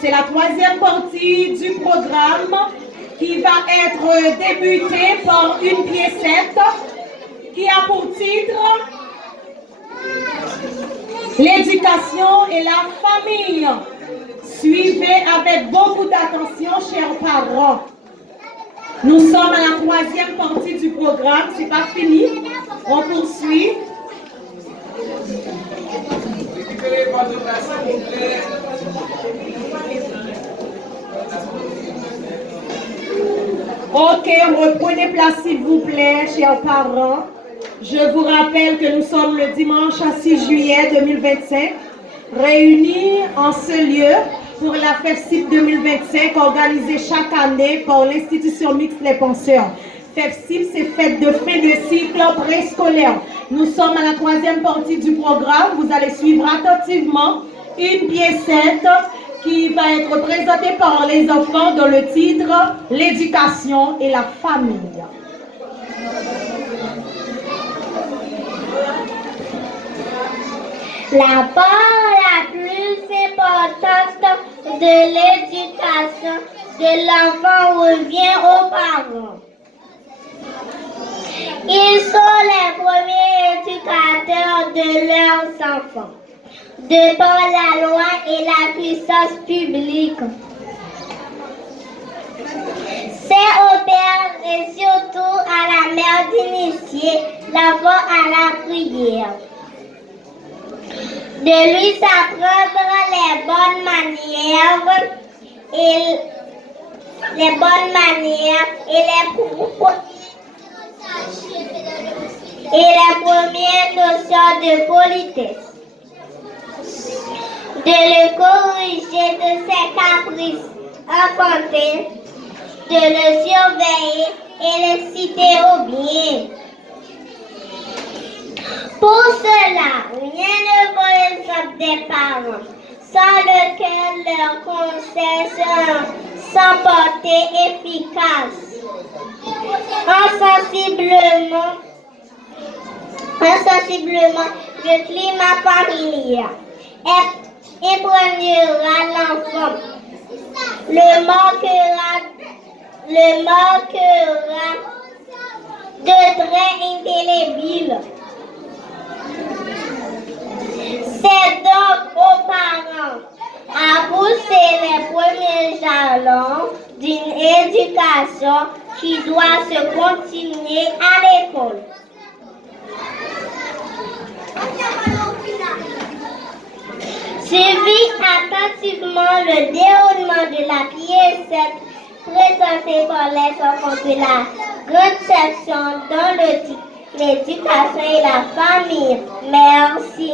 C'est la troisième partie du programme qui va être débutée par une piécette qui a pour titre l'éducation et la famille. Suivez avec beaucoup d'attention, chers parents. Nous sommes à la troisième partie du programme, c'est pas fini. On poursuit. Ok, reprenez place s'il vous plaît, chers parents. Je vous rappelle que nous sommes le dimanche 6 juillet 2025, réunis en ce lieu pour la FEFSIP 2025 organisée chaque année par l'institution mixte Les Penseurs. FEFSIP, c'est fête de fin de cycle préscolaire. Nous sommes à la troisième partie du programme. Vous allez suivre attentivement une piécette qui va être présentée par les enfants dans le titre « L'éducation et la famille ». La part la plus importante de l'éducation de l'enfant revient aux parents. Ils sont les premiers éducateurs de leurs enfants, de par la loi et la puissance publique. C'est au père et surtout à la mère d'initier l'enfant à la prière, de lui apprendre les bonnes manières et les premières notions de politesse, de le corriger de ses caprices enfantins, de le surveiller et l'inciter au bien. Pour cela, rien ne vaut l'exemple des parents, sans lequel leurs conseils sont sans portée efficace. Insensiblement, le climat familial épargnera l'enfant, le marquera de traits indélébiles. C'est donc aux parents à pousser les premiers jalons d'une éducation qui doit se continuer à l'école. Suivez attentivement le déroulement de la pièce présentée par les enfants de la grande section dans le titre l'éducation et la famille. Merci.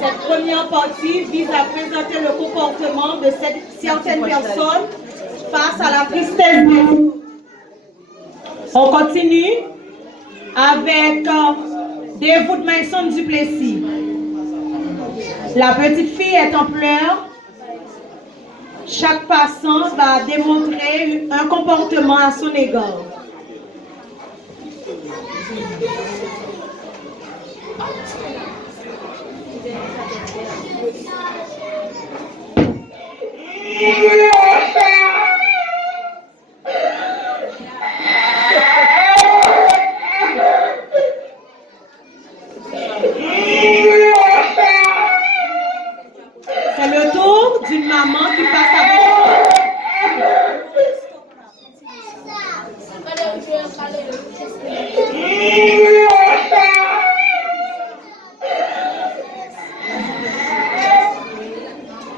Cette première partie vise à présenter le comportement de certaines personnes face à la tristesse. On continue avec Devout Mason Duplessis. La petite fille est en pleurs. Chaque passant va démontrer un comportement à son égard. C'est le tour d'une maman qui passe avec.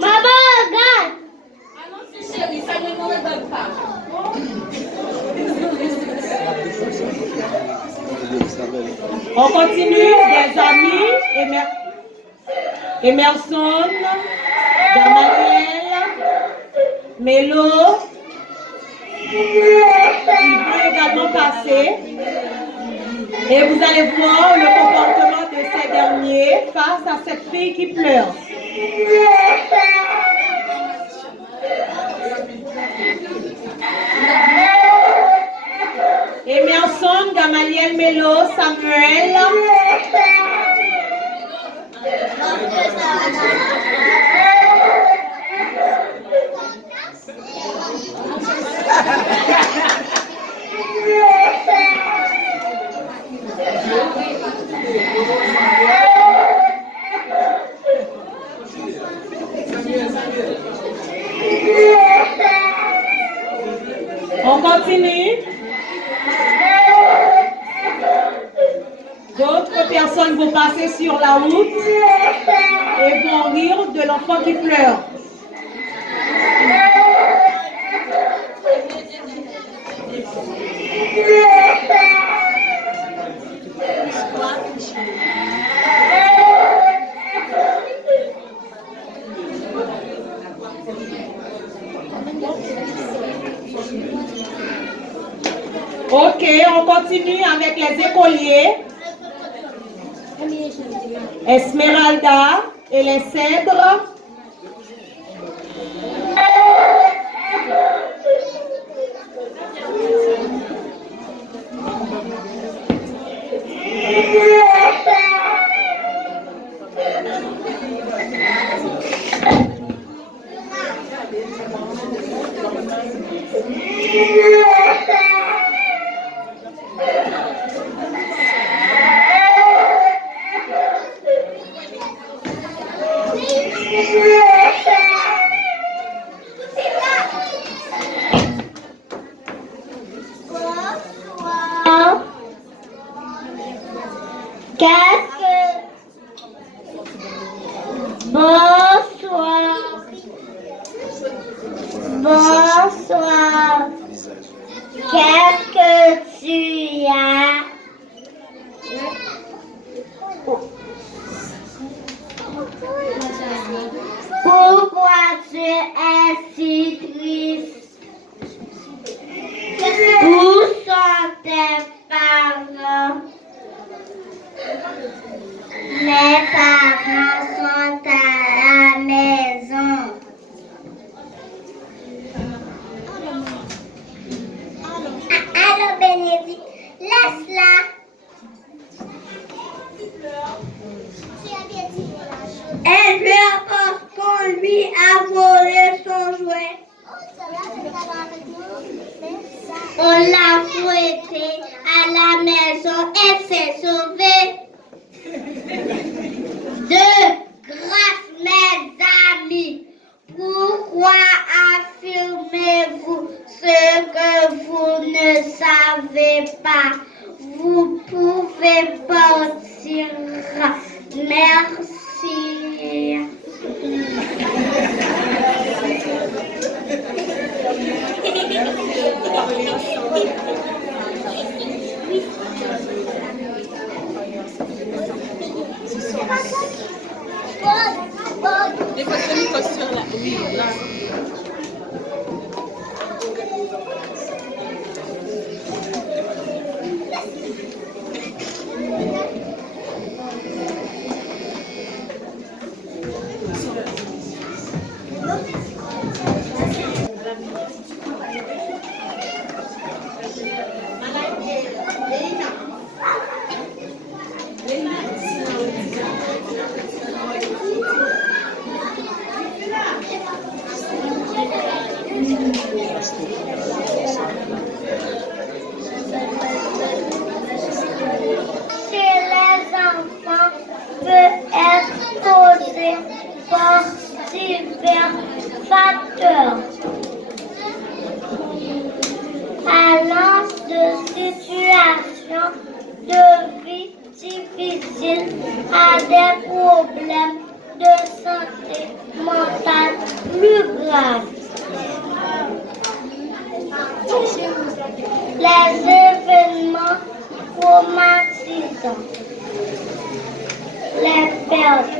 Maman, regarde. On continue, des amis, Emerson, Gamaliel, Mélo. Ils vont également passer. Et vous allez voir le comportement de ces derniers face à cette fille qui pleure. Emerson, Gamaliel, Mélo, Samuel. On continue. D'autres personnes vont passer sur la route et vont rire de l'enfant qui pleure. Ok, on continue avec les écoliers. Esmeralda et les cèdres. Bonsoir. Bonsoir. Qu'est-ce que tu as? Pourquoi tu es si triste? Où sont tes parents? Mes parents sont à la maison. Allô Bénédicte, laisse-la. Elle pleure parce qu'on lui a volé son jouet. Pourquoi affirmez-vous ce que vous ne savez pas? Vous pouvez partir. Merci. Chez les enfants peut être causé par divers facteurs, allant de situations de vie difficiles à des problèmes de santé mentale plus graves. Les événements traumatisants, les pertes,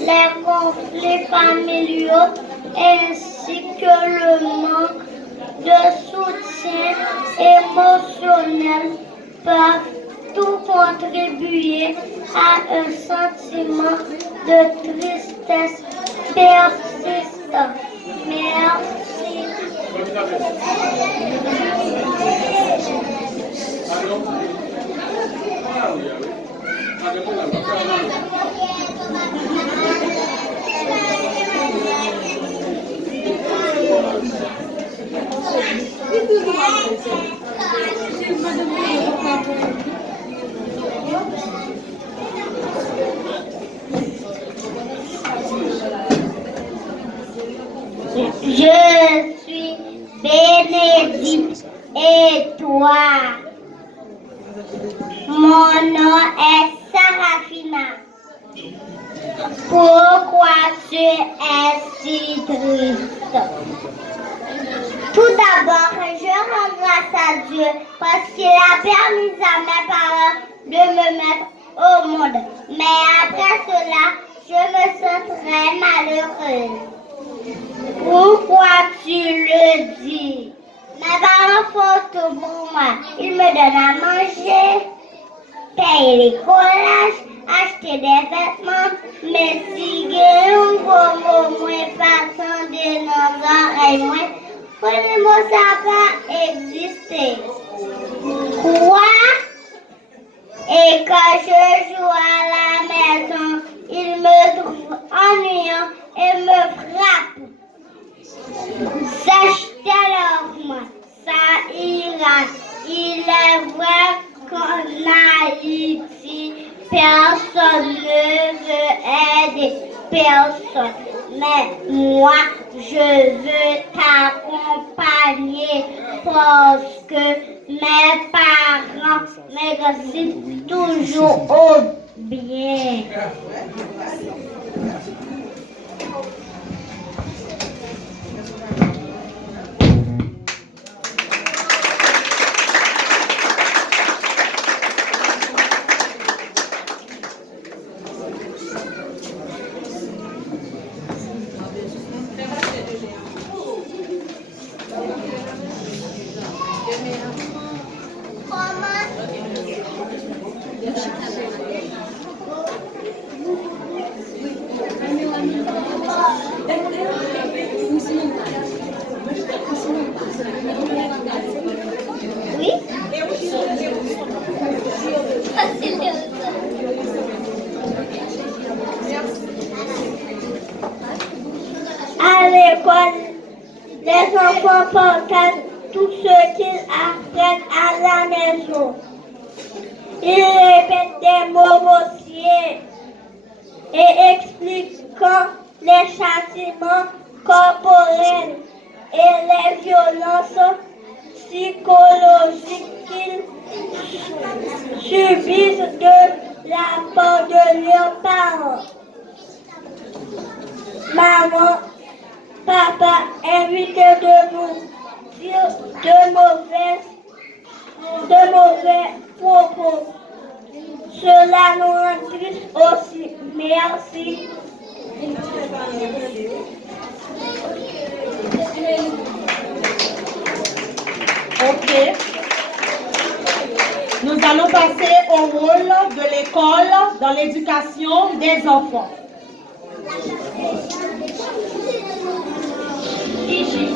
les conflits familiaux ainsi que le manque de soutien émotionnel peuvent tout contribuer à un sentiment de tristesse persistant. Merci. Je suis Bénédicte et toi? Mon nom est Sarafina. Pourquoi tu es si triste? Tout d'abord, je rends grâce à Dieu parce qu'il a permis à mes parents de me mettre au monde. Mais après cela, je me sens très malheureuse. Pourquoi tu le dis? Mes parents font tout pour moi. Ils me donnent à manger, payent les collages, acheter des vêtements, mais si un gros moins passant de nos oreilles, moi, connais-moi ça pas exister. Quoi? Et quand je joue à la maison, il me trouve ennuyant et me frappe. Sache alors, ça ira. Il est vrai qu'en Haïti, personne ne veut aider personne. Mais moi, je veux t'accompagner parce que mes parents m'excitent toujours au bien. À l'école, les enfants partagent tout ce qu'ils apprennent à la maison. Ils répètent des mots grossiers et expliquent quand les châtiments corporels et les violences psychologiques qu'ils subissent de la part de leurs parents. Maman, papa, évitez de nous dire de mauvais propos. Cela nous rend tristes aussi. Merci. Ok. Nous allons passer au rôle de l'école dans l'éducation des enfants. Ici.